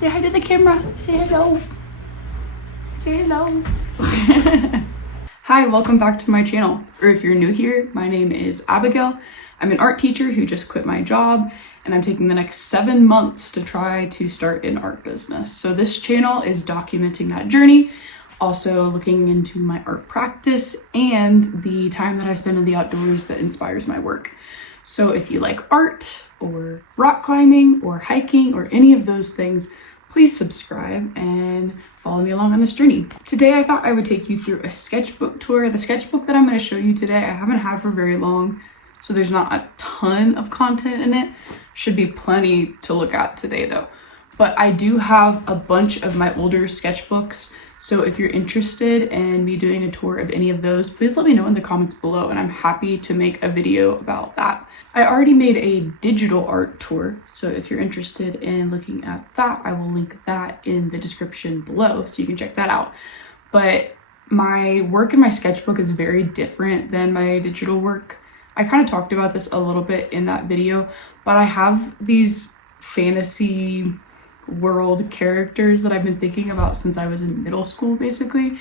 Say hi to the camera. Say hello. Say hello. Hi, welcome back to my channel. Or if you're new here, my name is Abigail. I'm an art teacher who just quit my job, and I'm taking the next 7 months to try to start an art business. So this channel is documenting that journey, also looking into my art practice and the time that I spend in the outdoors that inspires my work. So if you like art or rock climbing or hiking or any of those things, please subscribe and follow me along on this journey. Today I thought I would take you through a sketchbook tour. The sketchbook that I'm going to show you today I haven't had for very long, so there's not a ton of content in it. Should be plenty to look at today though. But I do have a bunch of my older sketchbooks, so if you're interested in me doing a tour of any of those, please let me know in the comments below and I'm happy to make a video about that. I already made a digital art tour, so if you're interested in looking at that, I will link that in the description below so you can check that out. But my work in my sketchbook is very different than my digital work. I kind of talked about this a little bit in that video, but I have these fantasy world characters that I've been thinking about since I was in middle school, basically.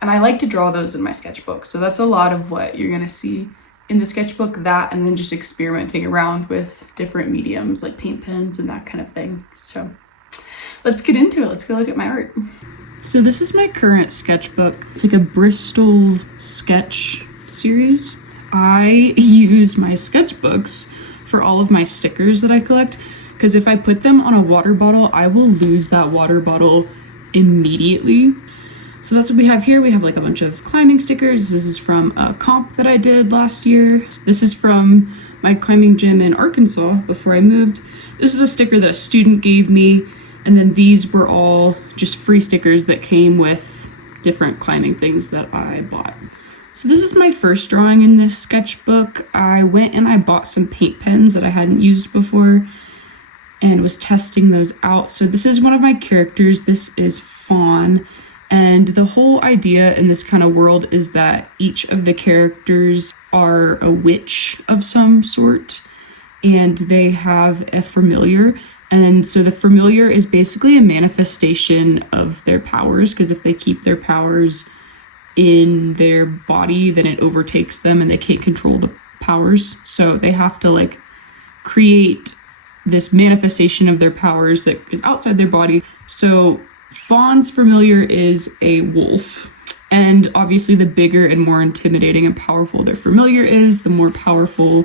And I like to draw those in my sketchbook. So that's a lot of what you're gonna see in the sketchbook, that and then just experimenting around with different mediums like paint pens and that kind of thing. So let's get into it. Let's go look at my art. So this is my current sketchbook. It's like a Bristol sketch series. I use my sketchbooks for all of my stickers that I collect, because if I put them on a water bottle, I will lose that water bottle immediately. So that's what we have here. We have like a bunch of climbing stickers. This is from a comp that I did last year. This is from my climbing gym in Arkansas before I moved. This is a sticker that a student gave me. And then these were all just free stickers that came with different climbing things that I bought. So this is my first drawing in this sketchbook. I went and I bought some paint pens that I hadn't used before and was testing those out. So this is one of my characters. This is Fawn. And the whole idea in this kind of world is that each of the characters are a witch of some sort, and they have a familiar. And so the familiar is basically a manifestation of their powers, because if they keep their powers in their body, then it overtakes them and they can't control the powers. So they have to like create this manifestation of their powers that is outside their body. So Fawn's familiar is a wolf, and obviously the bigger and more intimidating and powerful their familiar is, the more powerful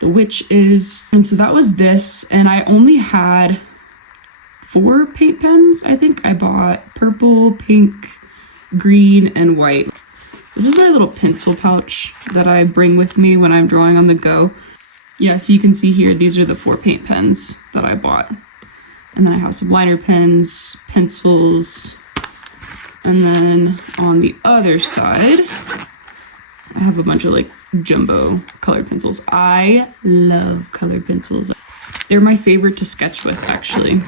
the witch is. And so that was this, and I only had 4 paint pens. I think I bought purple, pink, green, and white. This is my little pencil pouch that I bring with me when I'm drawing on the go. Yeah, so you can see here, these are the 4 paint pens that I bought. And then I have some liner pens, pencils, and then on the other side, I have a bunch of like jumbo colored pencils. I love colored pencils. They're my favorite to sketch with, actually.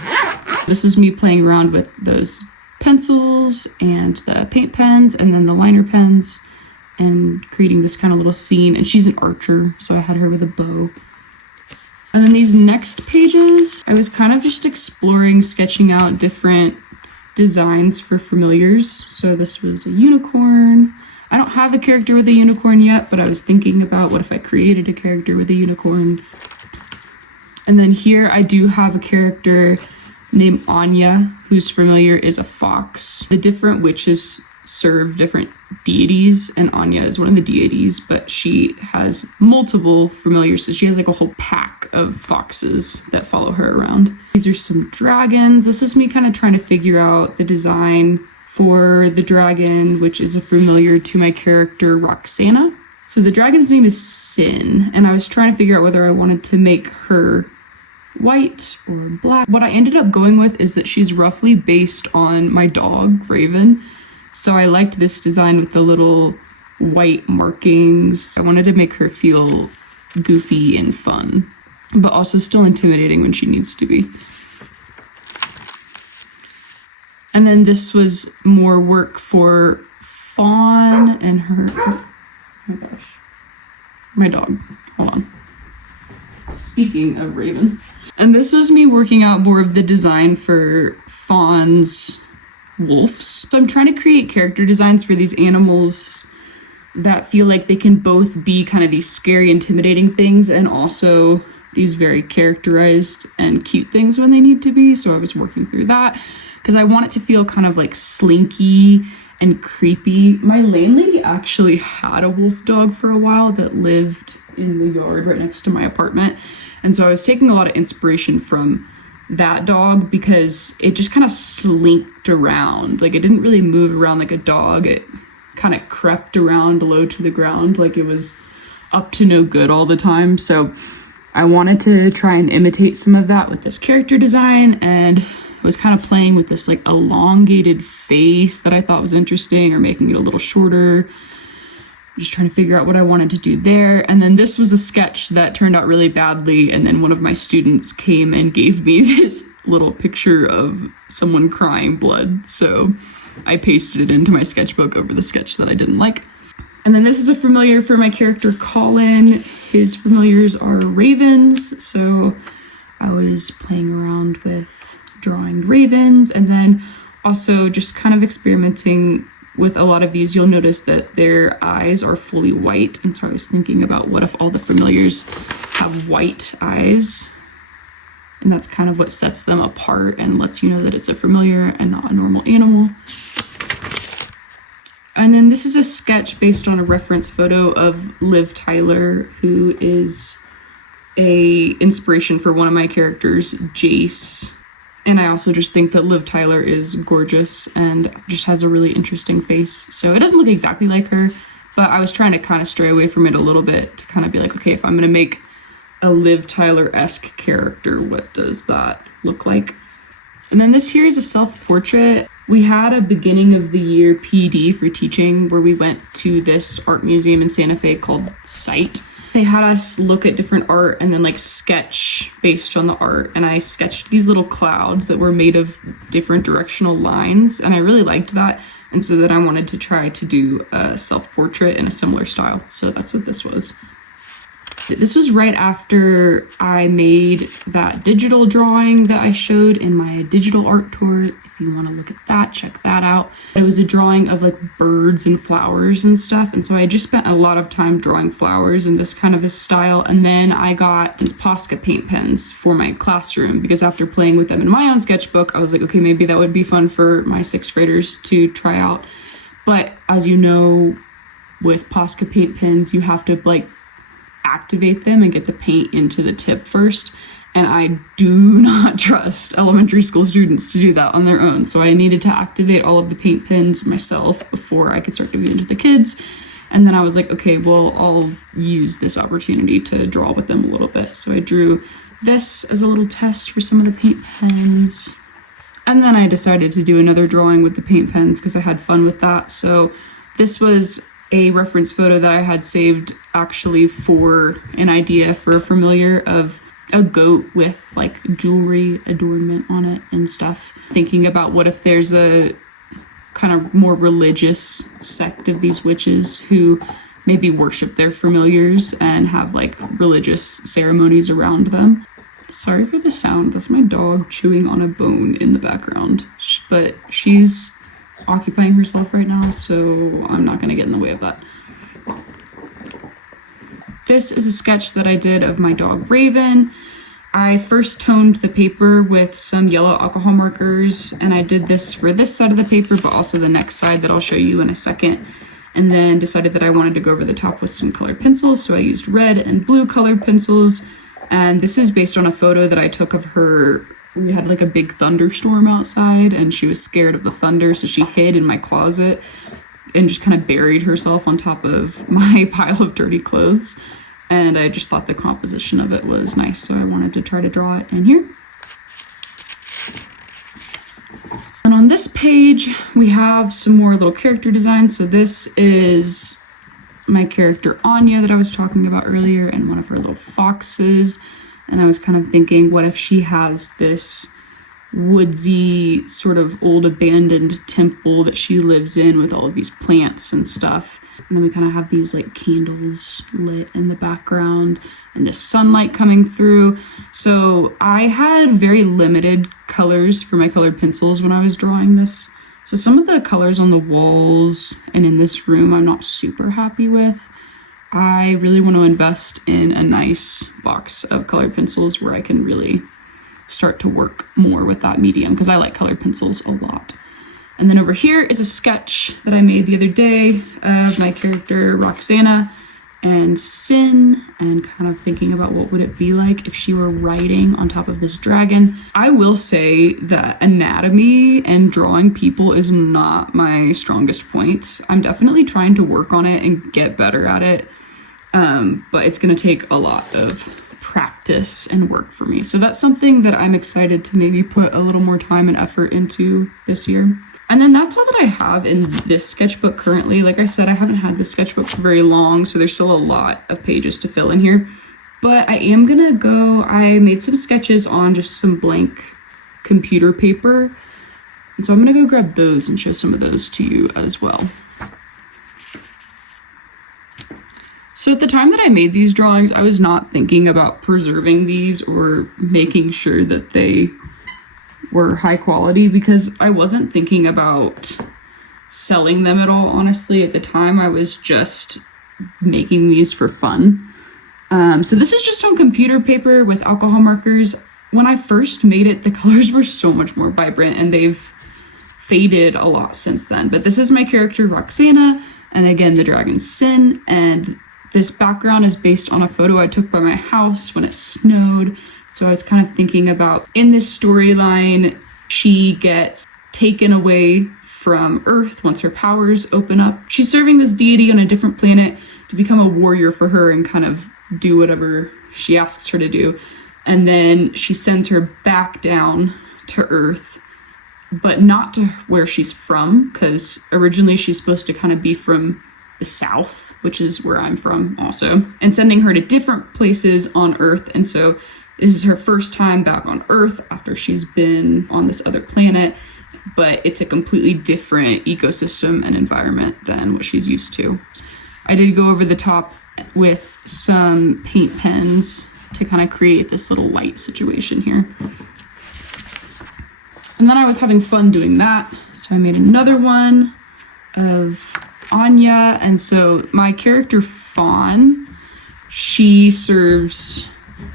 This is me playing around with those pencils and the paint pens and then the liner pens and creating this kind of little scene. And she's an archer, so I had her with a bow. And then these next pages, I was kind of just exploring, sketching out different designs for familiars. So this was a unicorn. I don't have a character with a unicorn yet, but I was thinking about what if I created a character with a unicorn. And then here I do have a character named Anya, whose familiar is a fox. The different witches serve different deities, and Anya is one of the deities, but she has multiple familiars, so she has like a whole pack of foxes that follow her around. These are some dragons. This is me kind of trying to figure out the design for the dragon, which is a familiar to my character Roxana. So the dragon's name is Sin, and I was trying to figure out whether I wanted to make her white or black. What I ended up going with is that she's roughly based on my dog, Raven. So I liked this design with the little white markings. I wanted to make her feel goofy and fun, but also still intimidating when she needs to be. And then this was more work for Fawn and her, oh my gosh, my dog, hold on. Speaking of Raven. And this was me working out more of the design for Fawn's wolves. So I'm trying to create character designs for these animals that feel like they can both be kind of these scary, intimidating things and also these very characterized and cute things when they need to be. So I was working through that because I want it to feel kind of like slinky and creepy. My landlady actually had a wolf dog for a while that lived in the yard right next to my apartment. And so I was taking a lot of inspiration from that dog because it just kind of slinked around. Like it didn't really move around like a dog. It kind of crept around low to the ground like it was up to no good all the time. So I wanted to try and imitate some of that with this character design, and I was kind of playing with this like elongated face that I thought was interesting, or making it a little shorter. Just trying to figure out what I wanted to do there. And then this was a sketch that turned out really badly, and then one of my students came and gave me this little picture of someone crying blood. So I pasted it into my sketchbook over the sketch that I didn't like. And then this is a familiar for my character Colin. His familiars are ravens, so I was playing around with drawing ravens, and then also just kind of experimenting with a lot of these. You'll notice that their eyes are fully white, and so I was thinking about what if all the familiars have white eyes, and that's kind of what sets them apart and lets you know that it's a familiar and not a normal animal. And then this is a sketch based on a reference photo of Liv Tyler, who is a inspiration for one of my characters, Jace. And I also just think that Liv Tyler is gorgeous and just has a really interesting face. So it doesn't look exactly like her, but I was trying to kind of stray away from it a little bit to kind of be like, okay, if I'm going to make a Liv Tyler-esque character, what does that look like? And then this here is a self-portrait. We had a beginning of the year PD for teaching where we went to this art museum in Santa Fe called Sight. They had us look at different art and then like sketch based on the art. And I sketched these little clouds that were made of different directional lines. And I really liked that. And so then I wanted to try to do a self-portrait in a similar style. So that's what this was. This was right after I made that digital drawing that I showed in my digital art tour. If you want to look at that, check that out. It was a drawing of like birds and flowers and stuff. And so I just spent a lot of time drawing flowers in this kind of a style. And then I got these Posca paint pens for my classroom because after playing with them in my own sketchbook, I was like, okay, maybe that would be fun for my 6th graders to try out. But as you know, with Posca paint pens, you have to like activate them and get the paint into the tip first, and I do not trust elementary school students to do that on their own, so I needed to activate all of the paint pens myself before I could start giving it to the kids. And then I was like, okay, well, I'll use this opportunity to draw with them a little bit. So I drew this as a little test for some of the paint pens, and then I decided to do another drawing with the paint pens because I had fun with that. So this was a reference photo that I had saved actually for an idea for a familiar of a goat with like jewelry adornment on it and stuff. Thinking about what if there's a kind of more religious sect of these witches who maybe worship their familiars and have like religious ceremonies around them. Sorry for the sound, that's my dog chewing on a bone in the background, but she's occupying herself right now, so I'm not going to get in the way of that. This is a sketch that I did of my dog Raven. I first toned the paper with some yellow alcohol markers, and I did this for this side of the paper, but also the next side that I'll show you in a second, and then decided that I wanted to go over the top with some colored pencils, so I used red and blue colored pencils. And this is based on a photo that I took of her. We had like a big thunderstorm outside and she was scared of the thunder, so she hid in my closet and just kind of buried herself on top of my pile of dirty clothes. And I just thought the composition of it was nice, so I wanted to try to draw it in here. And on this page, we have some more little character designs. So this is my character Anya that I was talking about earlier and one of her little foxes. And I was kind of thinking, what if she has this woodsy sort of old abandoned temple that she lives in with all of these plants and stuff. And then we kind of have these like candles lit in the background and the sunlight coming through. So I had very limited colors for my colored pencils when I was drawing this. So some of the colors on the walls and in this room I'm not super happy with. I really want to invest in a nice box of colored pencils where I can really start to work more with that medium because I like colored pencils a lot. And then over here is a sketch that I made the other day of my character Roxana and Sin, and kind of thinking about what would it be like if she were riding on top of this dragon. I will say that anatomy and drawing people is not my strongest point. I'm definitely trying to work on it and get better at it, but it's going to take a lot of practice and work for me. So that's something that I'm excited to maybe put a little more time and effort into this year. And then that's all that I have in this sketchbook currently. Like I said, I haven't had this sketchbook for very long, so there's still a lot of pages to fill in here. But I am gonna I made some sketches on just some blank computer paper. And so I'm gonna go grab those and show some of those to you as well. So at the time that I made these drawings, I was not thinking about preserving these or making sure that they were high quality because I wasn't thinking about selling them at all, honestly. At the time, I was just making these for fun. So this is just on computer paper with alcohol markers. When I first made it, the colors were so much more vibrant and they've faded a lot since then. But this is my character Roxana, and again, the dragon Sin, and this background is based on a photo I took by my house when it snowed. So I was kind of thinking about, in this storyline, she gets taken away from Earth once her powers open up. She's serving this deity on a different planet to become a warrior for her and kind of do whatever she asks her to do. And then she sends her back down to Earth, but not to where she's from, because originally she's supposed to kind of be from the South, which is where I'm from also, and sending her to different places on Earth. And so this is her first time back on Earth after she's been on this other planet, but it's a completely different ecosystem and environment than what she's used to. I did go over the top with some paint pens to kind of create this little light situation here. And then I was having fun doing that, so I made another one of Anya. And so my character Fawn, she serves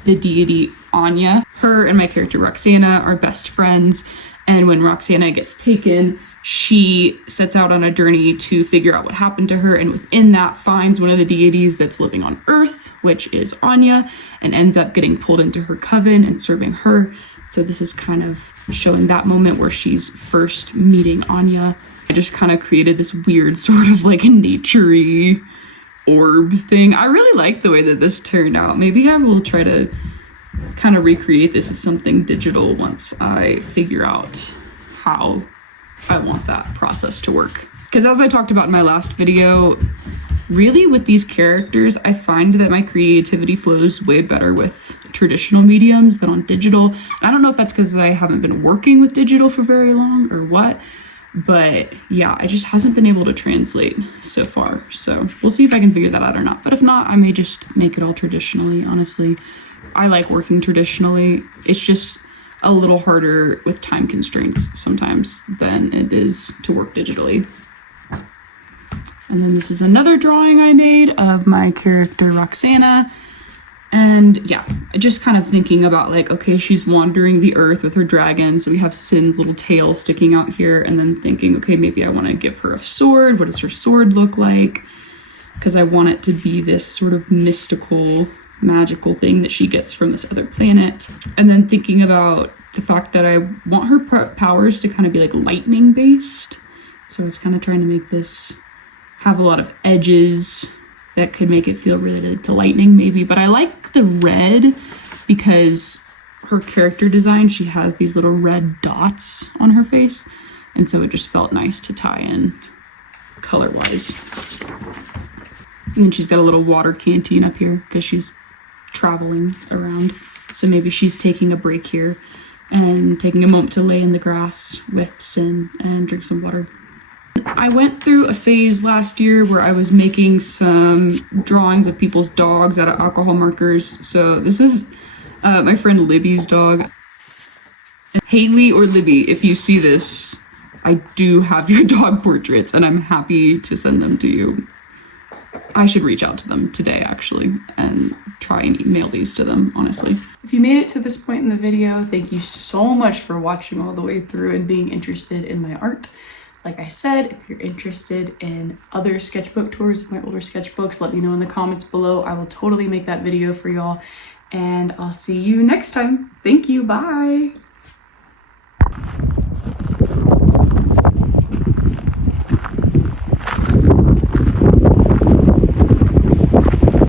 the deity Anya. Her and my character Roxana are best friends, and when Roxana gets taken, she sets out on a journey to figure out what happened to her, and within that finds one of the deities that's living on Earth, which is Anya, and ends up getting pulled into her coven and serving her. So this is kind of showing that moment where she's first meeting Anya. I just kind of created this weird sort of like nature-y orb thing. I really like the way that this turned out. Maybe I will try to kind of recreate this as something digital once I figure out how I want that process to work. Because as I talked about in my last video, really with these characters, I find that my creativity flows way better with traditional mediums than on digital. I don't know if that's because I haven't been working with digital for very long or what, but yeah, I just hasn't been able to translate so far. So we'll see if I can figure that out or not. But if not, I may just make it all traditionally. Honestly, I like working traditionally. It's just a little harder with time constraints sometimes than it is to work digitally. And then this is another drawing I made of my character Roxana. And yeah, just kind of thinking about like, okay, she's wandering the earth with her dragon. So we have Sin's little tail sticking out here, and then thinking, okay, maybe I want to give her a sword. What does her sword look like? Because I want it to be this sort of mystical, magical thing that she gets from this other planet. And then thinking about the fact that I want her powers to kind of be like lightning based. So I was kind of trying to make this have a lot of edges that could make it feel related to lightning maybe. But I like the red because her character design, she has these little red dots on her face. And so it just felt nice to tie in color-wise. And then she's got a little water canteen up here because she's traveling around. So maybe she's taking a break here and taking a moment to lay in the grass with Sin and drink some water. I went through a phase last year where I was making some drawings of people's dogs out of alcohol markers. So this is my friend Libby's dog. Haley or Libby, if you see this, I do have your dog portraits and I'm happy to send them to you. I should reach out to them today actually and try and email these to them, honestly. If you made it to this point in the video, thank you so much for watching all the way through and being interested in my art. Like I said, if you're interested in other sketchbook tours of my older sketchbooks, let me know in the comments below. I will totally make that video for y'all, and I'll see you next time. Thank you, bye.